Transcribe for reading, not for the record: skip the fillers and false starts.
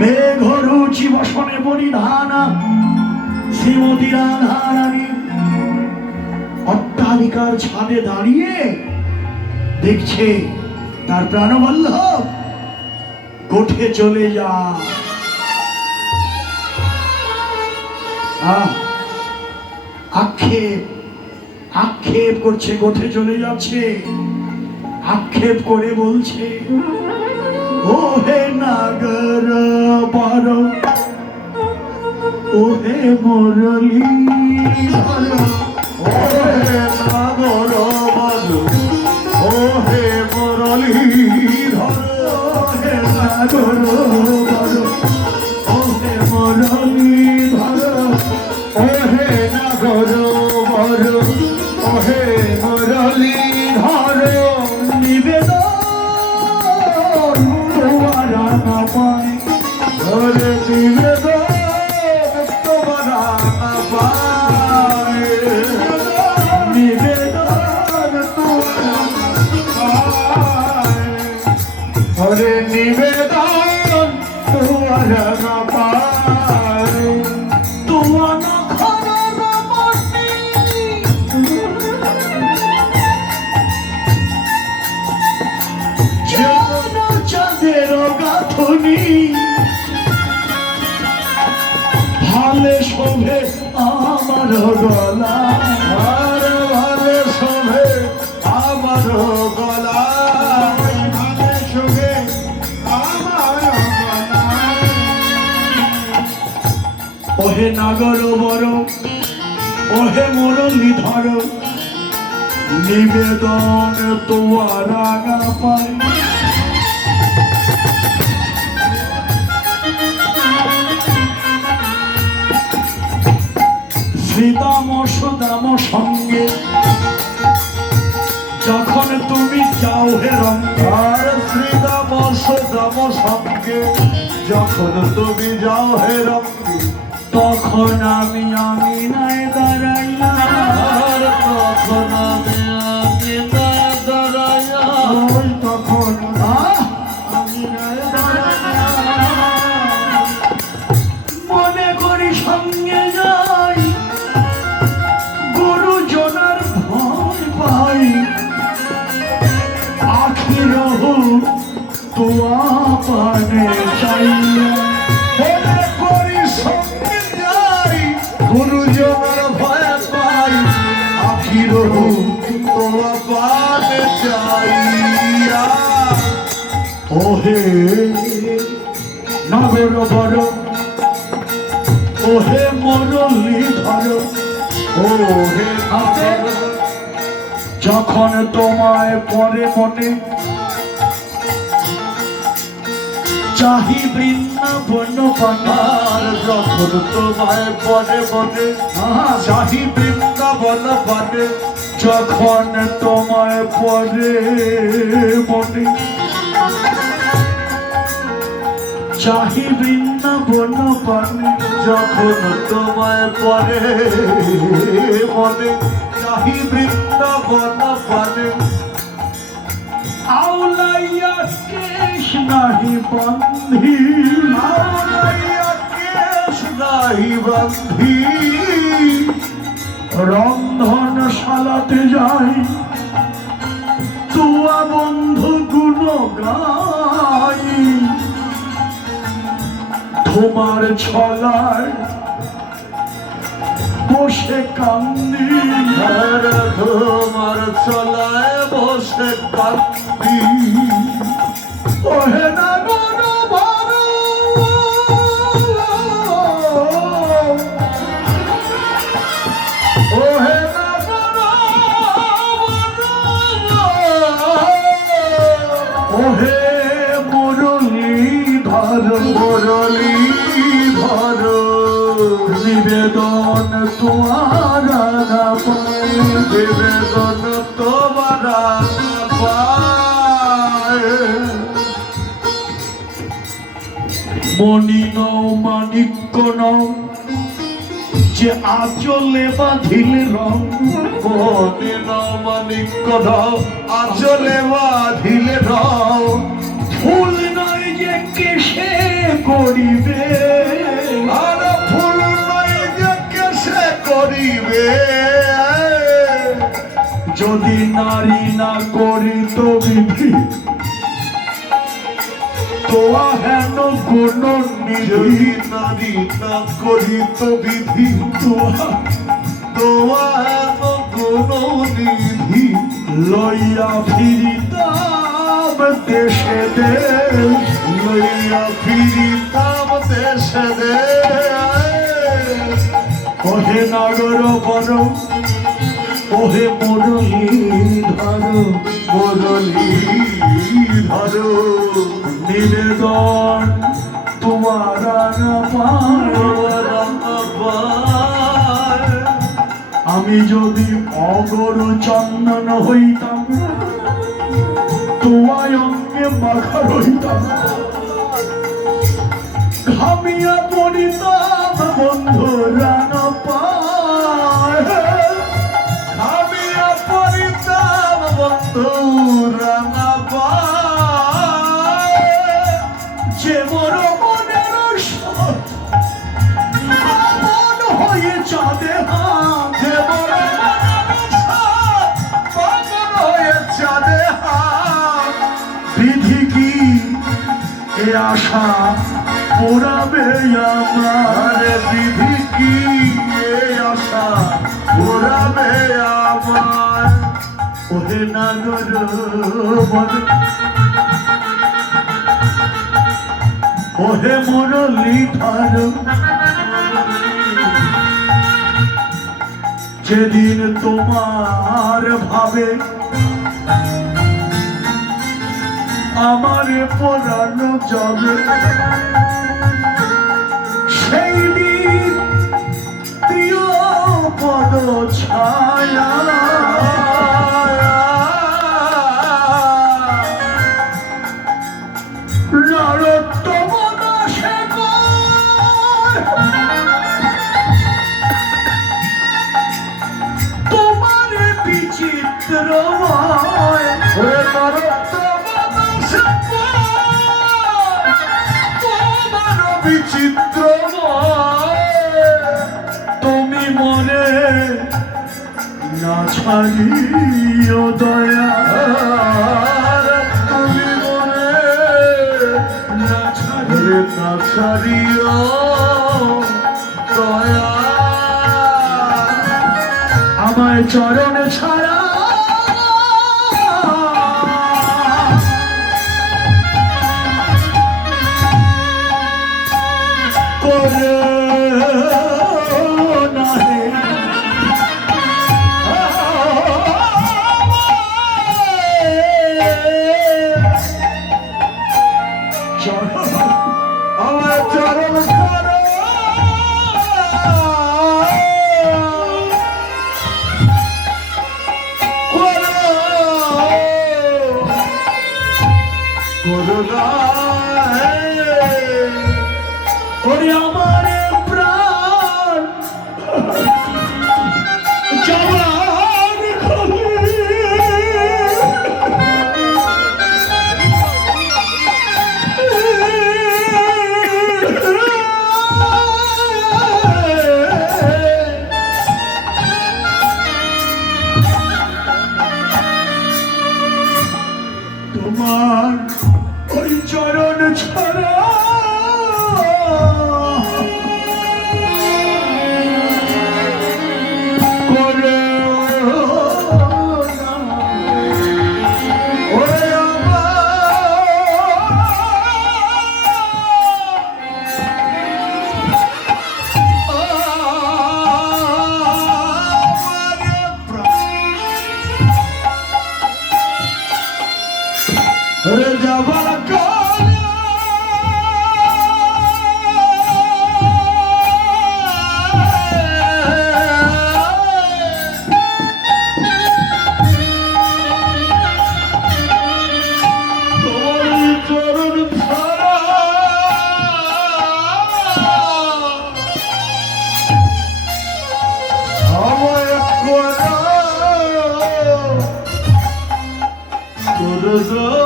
মেঘরুচি বসনে পরিধানা শ্রীমতী রাধারানী অট্টালিকার ছাদে দাঁড়িয়ে দেখছে তার প্রাণবল্লভ গোঠে চলে যা। আক্ষেপ করছে, গোঠে চলে যাচ্ছে, আক্ষেপ করে বলছে, ওহে নাগর বর, ওহে মুরলীধর, ওহে নাগর বর, ওহে মুরলীধর, ওহে নাগর বর, ওহে মুরলীধর, ওহে নাগর বর, ওহে মুরলীধর, নিবেদন নিবেদন তোমার চাঁদের গাঁথনি ভালে শোভে আমার গলা, আর ভালে শোভে আমার গলা, ভালে শোভে আমার গলা। ওহে নাগর বর, ওহে মুরলীধর, নিবেদন তোমার রাঙা পাই। শ্রীদাম সুদাম সঙ্গে যখন তুমি যাও হে রঙ্গার, শ্রীদাম সুদাম সঙ্গে যখন তুমি যাও হে রঙ্গে, তখন আমি নাই দাঁড়াইলাম, তখন আমি দাঁড়াইলাম, তখন আমি নাই দাঁড়াইলাম। মনে করি সঙ্গে যাই, গুরুজনার ভয় পাই, আখির তোয়া পানে চাই। মনে করি সঙ্গে যাই, গুরুজনার ভয় পাই, আখির তোয়া পানে চাই। ওহে নাগর বর, ওহে মুরলীধর, ওহে নাগর, যখন তোমায় পরে মনে চাহি বৃন্দাবন পানার, যখন তোমায় পরে মনে চাহি বৃন্দাবন পানে, যখন তোমায় পরে মনে চাহি বৃন্দাবন পানে, যখন তোমায় পরে মনে চাহি বৃন্দাবন পানে। আউলাইয়া কেশ নাহি বন্ধি, আউলাইয়া কেশ নাহি বন্ধি, রন্ধন শালাতে যাই, তুয়া বন্ধু গুণ গাই, তোমার ছলায় বসে কান্দি, তোমার ছলায় বসে কান্দি। ওহে নাগর বর, ওহে নাগর বর, ওহে মুরলীধর, মুরলীধর, নিবেদন তোমার পাই, নিবেদন তোমার পাই। মণি নও মাণিক্য নও, যে আঁচলে বাঁধিলে রং, মণি নও মাণিক্য নও, আঁচলে বাঁধিলে রং, ফুল নয় যে করিবে আর ফুল নাই যে কেসে করিবে যদি নারী না করিত বিধি তোয়া হেন গুণ নিধি নারী না করিত বিধি তোয়া হেন গুণ নিধি লইয়া ফিরিতাম দেশে দেশ লইয়া ফিরিতাম দেশে দেশ ওহে নগর বন ওহে মুরলীধর মুরলীধর নিবেদন তোমার আমি যদি অগর চন্দন হইতাম তোমায় অঙ্গে মাখা রইতাম ঘামিয়া পড়িতাম বন্ধু রানা পায় ঘামিয়া পড়িতাম বন্ধু রানা পায় যে মোর মনের মন হয়ে চাঁদে হাত যে মোর মনের হয়ে চাঁদে হাত বিধি কি এ আশা পুরাবে আমার বিধি কি এ আশা পুরাবে আমার ওহে নাগর বন ওহে মুরলীধর যেদিন তোমার ভাবে আমারে পরানো যাবে সেই দিন প্রিয় পদ ছায়া নরোত্তম দাসে তোমার বিচিত্র নরোত্তম দাসে তোমার বিচিত্র তুমি মনে না ছাড়িও দয়া তুমি মনে না ছাড়িও দয়া আমায় চরণ ছাড়া করে আমার চরণ ছাড়া ওরে আমার প্রাণ জবান তোমার ওই চরণ ছাড়া করে ওরে যাবার চরণ ছাড়া আমায় করা